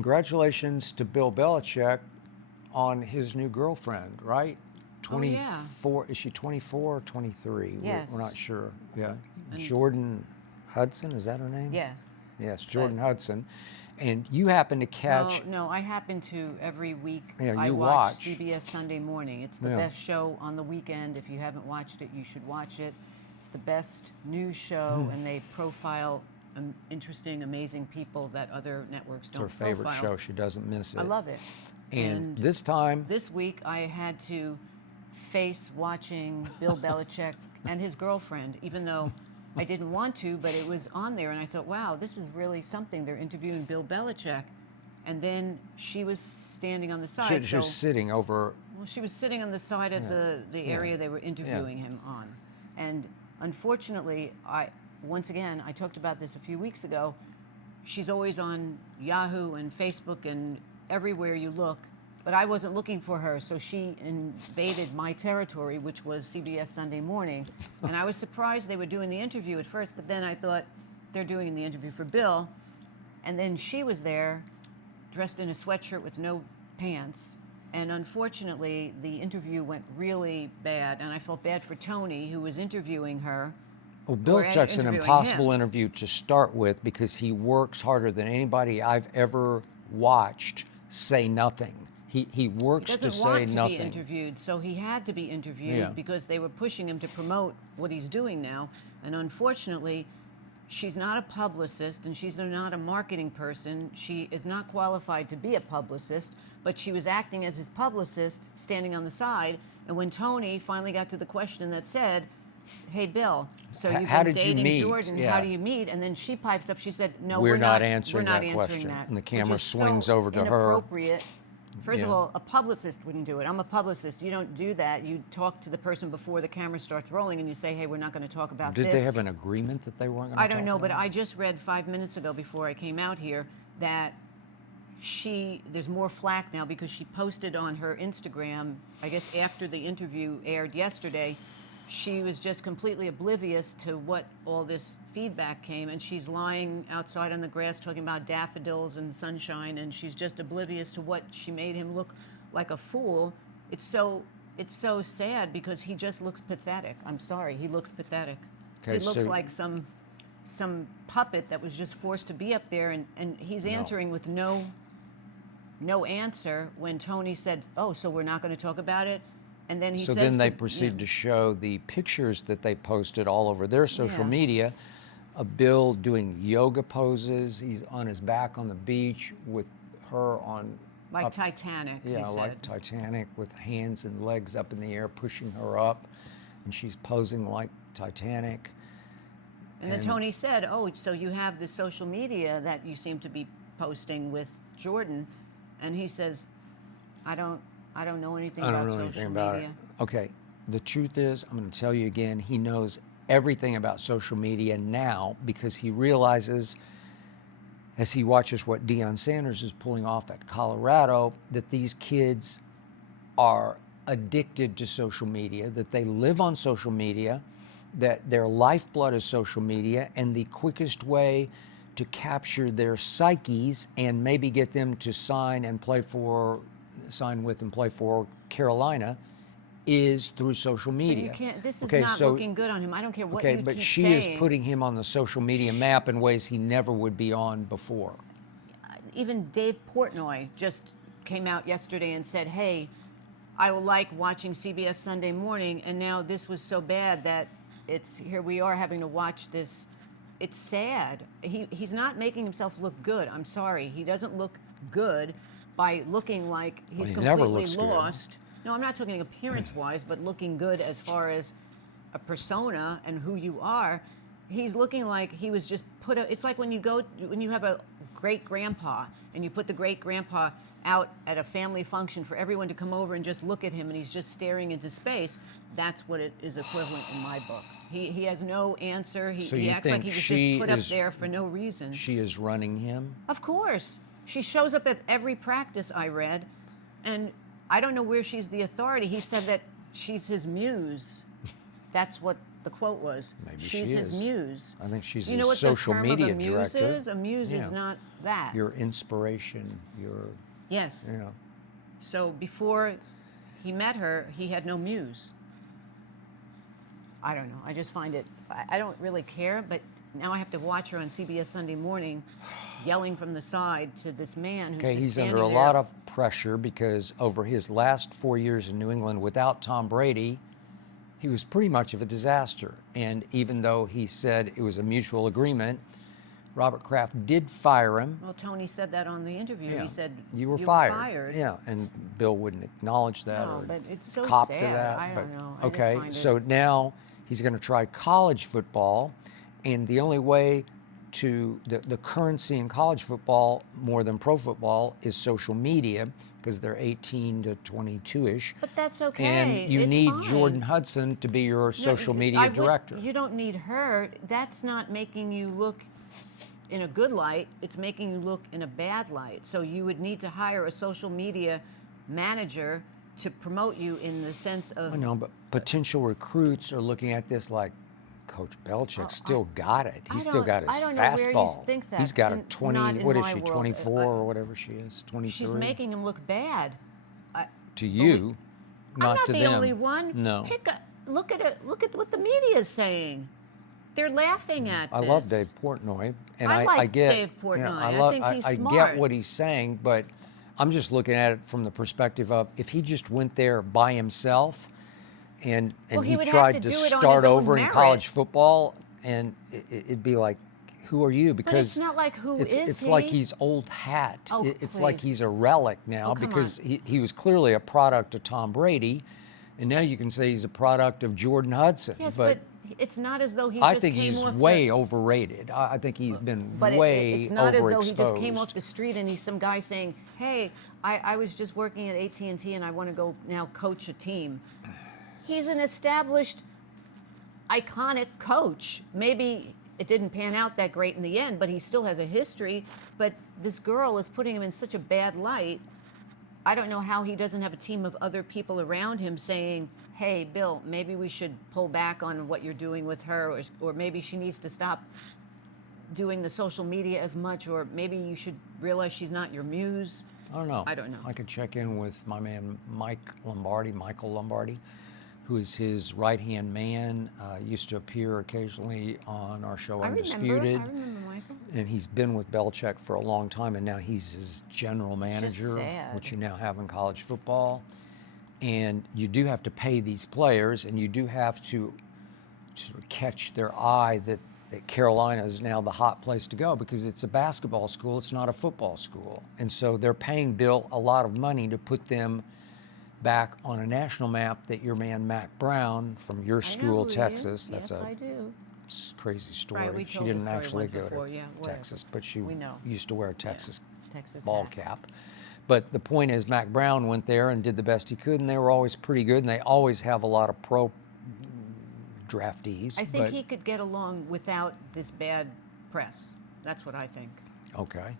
congratulations to Bill Belichick on his new girlfriend, right? Oh, yeah. 24, is she 24 or 23? Yes. We're not sure. Yeah. And- Jordan Hudson, is that her name? Yes. Yes, Jordan Hudson. And you happen to catch. No, I happen to every week. Yeah, I you watch watch. CBS Sunday Morning. It's the Yeah. best show on the weekend. If you haven't watched it, you should watch it. It's the best news show, and they profile interesting, amazing people that other networks It's don't her favorite profile. show. She doesn't miss it. I love it. And this time, This week, I had to face watching Bill Belichick and his girlfriend, even though I didn't want to, but it was on there, and I thought, wow, this is really something. They're interviewing Bill Belichick. And then she was standing on the side. she was sitting over. Well, she was sitting on the side of the area they were interviewing him on. And unfortunately, once again, I talked about this a few weeks ago, she's always on Yahoo and Facebook and everywhere you look, but I wasn't looking for her, so she invaded my territory, which was CBS Sunday Morning. And I was surprised they were doing the interview at first, but then I thought they're doing the interview for Bill. And then she was there, dressed in a sweatshirt with no pants. And unfortunately, the interview went really bad, and I felt bad for Tony, who was interviewing her. Well, Belichick's an interviewing impossible him. interview to start with because he works harder than anybody I've ever watched say nothing. He works He to doesn't say want to nothing. be interviewed, so he had to be interviewed because they were pushing him to promote what he's doing now. And unfortunately, she's not a publicist and she's not a marketing person. She is not qualified to be a publicist, but she was acting as his publicist, standing on the side. And when Tony finally got to the question that said, "Hey, Bill, so you've How been did you dating meet? Jordan. Yeah. How do you meet?" And then she pipes up. She said, "No, We're not we're answering not that answering question." that." And the which camera is swings so over to her. inappropriate. First of Yeah. all, a publicist wouldn't do it. I'm a publicist. You don't do that. You talk to the person before the camera starts rolling, and you say, "Hey, we're not going to talk about this." Did they have an agreement that they weren't going to I don't know, but about I just read 5 minutes ago before I came out here that there's more flack now because she posted on her Instagram, I guess after the interview aired yesterday, she was just completely oblivious to what all this feedback came, and she's lying outside on the grass talking about daffodils and sunshine, and she's just oblivious to what she made him look like a fool. It's so sad because he just looks pathetic. I'm sorry, he looks pathetic. Okay, He looks so- like some puppet that was just forced to be up there, and he's answering with no answer when Tony said, "Oh, so we're not going to talk about it?" And then he So says then they to- proceed to show the pictures that they posted all over their social Yeah. media of Bill doing yoga poses. He's on his back on the beach with her on like up- Titanic, he Yeah, said. like Titanic, with hands and legs up in the air, pushing her up, and she's posing like Titanic. And then Tony said, "Oh, so you have the social media that you seem to be posting with Jordan," and he says, "I don't know anything I don't about know social anything about media." it. Okay, the truth is, I'm going to tell you again, he knows everything about social media now because he realizes, as he watches what Deion Sanders is pulling off at Colorado, that these kids are addicted to social media, that they live on social media, that their lifeblood is social media, and the quickest way to capture their psyches and maybe get them to sign with and play for Carolina is through social But media. you can't. This is Okay, not so- looking good on him. I don't care what Okay, you but keep she saying. is putting him on the social media map in ways he never would be on before. Even Dave Portnoy just came out yesterday and said, "Hey, I like watching CBS Sunday Morning, and now this was so bad that here we are having to watch this. It's sad. He's not making himself look good. I'm sorry. He doesn't look good by looking like he's he never completely looks good. lost. No, I'm not talking appearance-wise, but looking good as far as a persona and who you are. He's looking like he was just it's like when you have a great grandpa and you put the great grandpa out at a family function for everyone to come over and just look at him and he's just staring into space. That's what it is equivalent in my book. He has no answer. So He you acts like think he was she just put up is- there for no reason. She is running him. Of course. She shows up at every practice I read, and I don't know where she's the authority. He said that she's his muse. That's what the quote was. Maybe She's she his is. muse. I think she's You know his what social the term media of a muse director. is? A muse is not that. Your inspiration, your, Yes. you know. So before he met her, he had no muse. I don't know. I just find it, I don't really care, but now I have to watch her on CBS Sunday Morning yelling from the side to this man who's Okay, just he's standing under a there. lot of pressure because over his last 4 years in New England without Tom Brady, he was pretty much of a disaster. And even though he said it was a mutual agreement, Robert Kraft did fire him. Well, Tony said that on the interview. Yeah. He said, You were fired. Yeah, and Bill wouldn't acknowledge that No, or but it's so cop sad. to that. I but, don't know. I just okay, find it- so now he's going to try college football, and the only way to the currency in college football more than pro football is social media because they're 18 to 22-ish. But that's okay. And you It's need fine. Jordan Hudson to be your No, social I media would- director. You don't need her. That's not making you look in a good light. It's making you look in a bad light. So you would need to hire a social media manager to promote you in the sense of. I know, but potential recruits are looking at this like, Coach Belichick still got it. He's still got his I don't know fastball. where you think that. He's got a Not 20. in What is my she? world. 24 or whatever she is. 23. She's making him look bad. To you, not I'm not to the them. only one. No. Look at it. Look at what the media is saying. They're laughing at I this. love Dave Portnoy, and I I like get Dave Portnoy. I I love, think he's I smart. get what he's saying, but I'm just looking at it from the perspective of if he just went there by himself, and Well, he he would have tried to to do it on start his own over in merit. college football, and it'd be like, who are you? Because But it's not like who is it's he? like he's old hat. Oh, It's like please. he's a relic now Oh, come because on. he was clearly a product of Tom Brady, and now you can say he's a product of Jordan Hudson. Yes, but it's not as though he I just think came he's off way the, overrated. I think he's been But way it's not as though he just overexposed. came off the street and he's some guy saying, "Hey, I was just working at AT&T and I want to go now coach a team." He's an established, iconic coach. Maybe it didn't pan out that great in the end, but he still has a history. But this girl is putting him in such a bad light. I don't know how he doesn't have a team of other people around him saying, "Hey, Bill, maybe we should pull back on what you're doing with her, or maybe she needs to stop doing the social media as much, or maybe you should realize she's not your muse." I don't know. I don't know. I could check in with my man Michael Lombardi, who is his right-hand man. Used to appear occasionally on our show Undisputed. I remember Michael. And he's been with Belichick for a long time, and now he's his general manager, sad. which you now have in college football. And you do have to pay these players, and you do have to sort of catch their eye that Carolina is now the hot place to go because it's a basketball school, it's not a football school. And so they're paying Bill a lot of money to put them back on a national map that your man Mac Brown from your I know school, who he Texas, is. that's Yes, a I do. crazy story. Right, we She told the didn't story actually once go before, to yeah, whatever. Texas, but she We know. used to wear a Texas Texas ball hat. cap. But the point is, Mac Brown went there and did the best he could, and they were always pretty good, and they always have a lot of pro draftees. I think but, he could get along without this bad press. That's what I think. Okay.